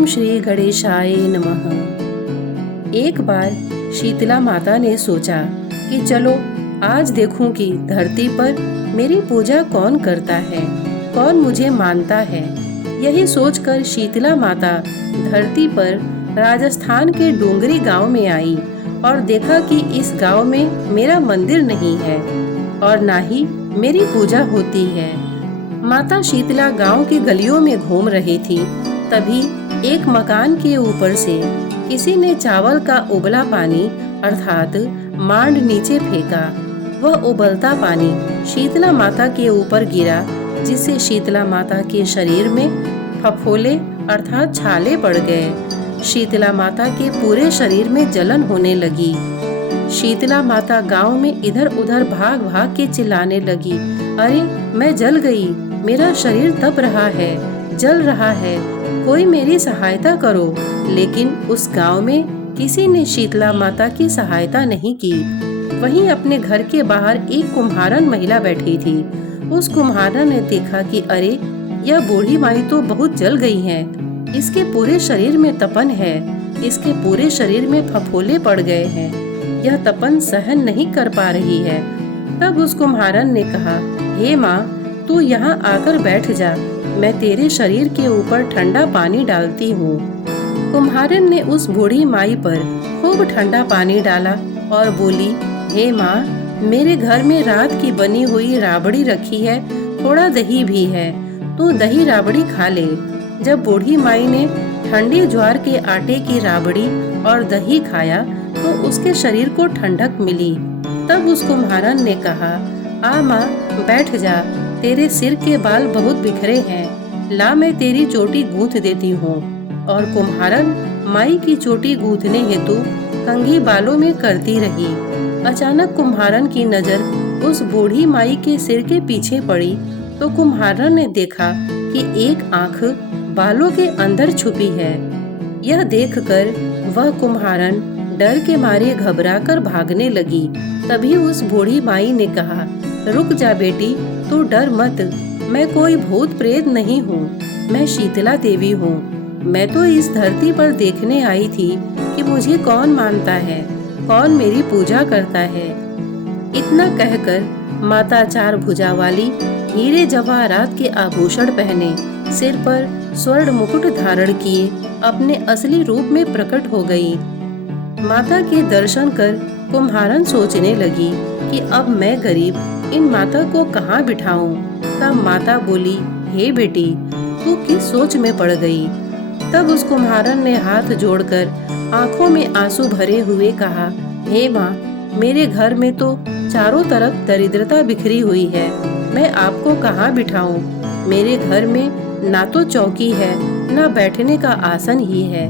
ओम श्री गणेशाय नमः। एक बार शीतला माता ने सोचा कि चलो आज देखूं कि धरती पर मेरी पूजा कौन करता है, कौन मुझे मानता है। यही सोचकर शीतला माता धरती पर राजस्थान के डोंगरी गांव में आई और देखा कि इस गांव में मेरा मंदिर नहीं है और ना ही मेरी पूजा होती है। माता शीतला गांव की गलियों में घूम रही थी, तभी एक मकान के ऊपर से किसी ने चावल का उबला पानी अर्थात मांड नीचे फेंका। वह उबलता पानी शीतला माता के ऊपर गिरा, जिससे शीतला माता के शरीर में फफोले अर्थात छाले पड़ गए। शीतला माता के पूरे शरीर में जलन होने लगी। शीतला माता गांव में इधर उधर भाग भाग के चिल्लाने लगी, अरे मैं जल गई, मेरा शरीर तप रहा है, जल रहा है, कोई मेरी सहायता करो। लेकिन उस गांव में किसी ने शीतला माता की सहायता नहीं की। वहीं अपने घर के बाहर एक कुम्हारन महिला बैठी थी। उस कुम्हारन ने देखा कि अरे यह बूढ़ी माई तो बहुत जल गई है, इसके पूरे शरीर में तपन है, इसके पूरे शरीर में फफोले पड़ गए हैं, यह तपन सहन नहीं कर पा रही है। तब उस कुम्हारन ने कहा, हे माँ, तू यहाँ आकर बैठ जा, मैं तेरे शरीर के ऊपर ठंडा पानी डालती हूँ। कुम्हारन ने उस बूढ़ी माई पर खूब ठंडा पानी डाला और बोली, हे माँ, मेरे घर में रात की बनी हुई राबड़ी रखी है, थोड़ा दही भी है, तू दही राबड़ी खा ले। जब बूढ़ी माई ने ठंडे ज्वार के आटे की राबड़ी और दही खाया तो उसके शरीर को ठंडक मिली। तब उस कुम्हारन ने कहा, आ माँ, बैठ जा, तेरे सिर के बाल बहुत बिखरे हैं, ला मैं तेरी चोटी गूंथ देती हूँ। और कुम्हारन माई की चोटी गूंथने हेतु कंघी बालों में करती रही। अचानक कुम्हारन की नजर उस बूढ़ी माई के सिर के पीछे पड़ी तो कुम्हारन ने देखा कि एक आंख बालों के अंदर छुपी है। यह देखकर वह कुम्हारन डर के मारे घबराकर भागने लगी। तभी उस बूढ़ी माई ने कहा, रुक जा बेटी, तू डर मत, मैं कोई भूत प्रेत नहीं हूँ, मैं शीतला देवी हूँ। मैं तो इस धरती पर देखने आई थी कि मुझे कौन मानता है, कौन मेरी पूजा करता है। इतना कहकर माता चार भुजा वाली हीरे जवाहरात के आभूषण पहने, सिर पर स्वर्ण मुकुट धारण किए अपने असली रूप में प्रकट हो गई। माता के दर्शन कर कुम्हारन सोचने लगी कि अब मैं गरीब इन माता को कहाँ बिठाऊं। तब माता बोली, हे बेटी, तू किस सोच में पड़ गई। तब उस कुम्हारन ने हाथ जोड़कर आंखों में आंसू भरे हुए कहा, हे माँ, मेरे घर में तो चारों तरफ दरिद्रता बिखरी हुई है, मैं आपको कहाँ बिठाऊं। मेरे घर में ना तो चौकी है, ना बैठने का आसन ही है।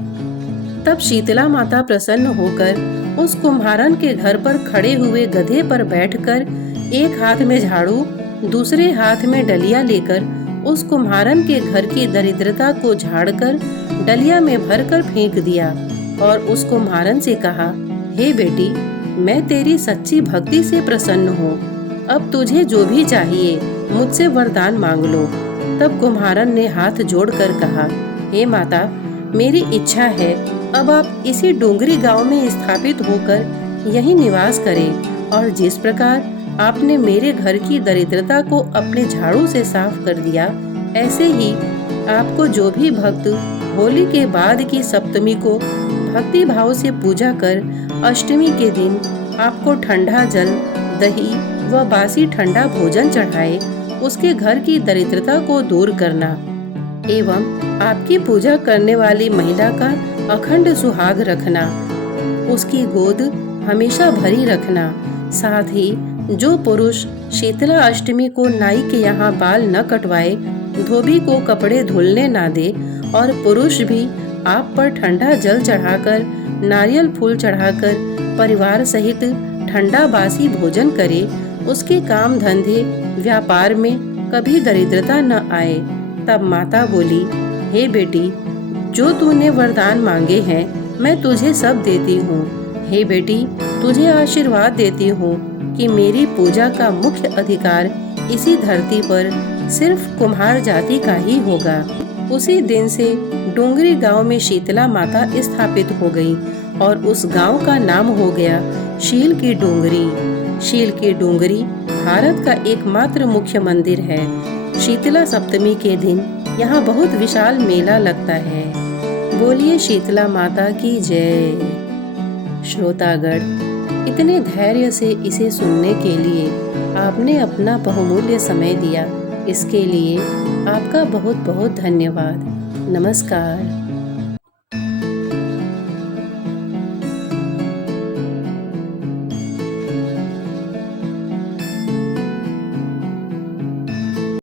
तब शीतला माता प्रसन्न होकर उस कुम्हारन के घर पर खड़े हुए गधे पर बैठकर एक हाथ में झाड़ू, दूसरे हाथ में डलिया लेकर उस कुम्हारन के घर की दरिद्रता को झाड़कर डलिया में भरकर फेंक दिया और उस कुम्हारन से कहा, हे बेटी, मैं तेरी सच्ची भक्ति से प्रसन्न हूँ, अब तुझे जो भी चाहिए मुझसे वरदान मांग लो। तब कुम्हारन ने हाथ जोड़कर कहा, हे माता, मेरी इच्छा है अब आप इसी डोंगरी गांव में स्थापित होकर यहीं निवास करें और जिस प्रकार आपने मेरे घर की दरिद्रता को अपने झाड़ू से साफ कर दिया, ऐसे ही आपको जो भी भक्त होली के बाद की सप्तमी को भक्ति भाव से पूजा कर अष्टमी के दिन आपको ठंडा जल, दही व बासी ठंडा भोजन चढ़ाए, उसके घर की दरिद्रता को दूर करना एवं आपकी पूजा करने वाली महिला का अखंड सुहाग रखना, उसकी गोद हमेशा भरी रखना। साथ ही जो पुरुष शीतला अष्टमी को नाई के यहाँ बाल न कटवाए, धोबी को कपड़े धुलने ना दे और पुरुष भी आप पर ठंडा जल चढ़ाकर, नारियल फूल चढ़ाकर परिवार सहित ठंडा बासी भोजन करे, उसके काम धंधे व्यापार में कभी दरिद्रता न आए। तब माता बोली, हे बेटी, जो तूने वरदान मांगे हैं मैं तुझे सब देती हूँ। हे बेटी, तुझे आशीर्वाद देती हूँ कि मेरी पूजा का मुख्य अधिकार इसी धरती पर सिर्फ कुम्हार जाति का ही होगा। उसी दिन से डोंगरी गांव में शीतला माता स्थापित हो गई और उस गांव का नाम हो गया शील की डोंगरी। शील की डोंगरी भारत का एकमात्र मुख्य मंदिर है। शीतला सप्तमी के दिन यहाँ बहुत विशाल मेला लगता है। बोलिए शीतला माता की जय। श्रोतागण, इतने धैर्य से इसे सुनने के लिए आपने अपना बहुमूल्य समय दिया, इसके लिए आपका बहुत बहुत धन्यवाद। नमस्कार।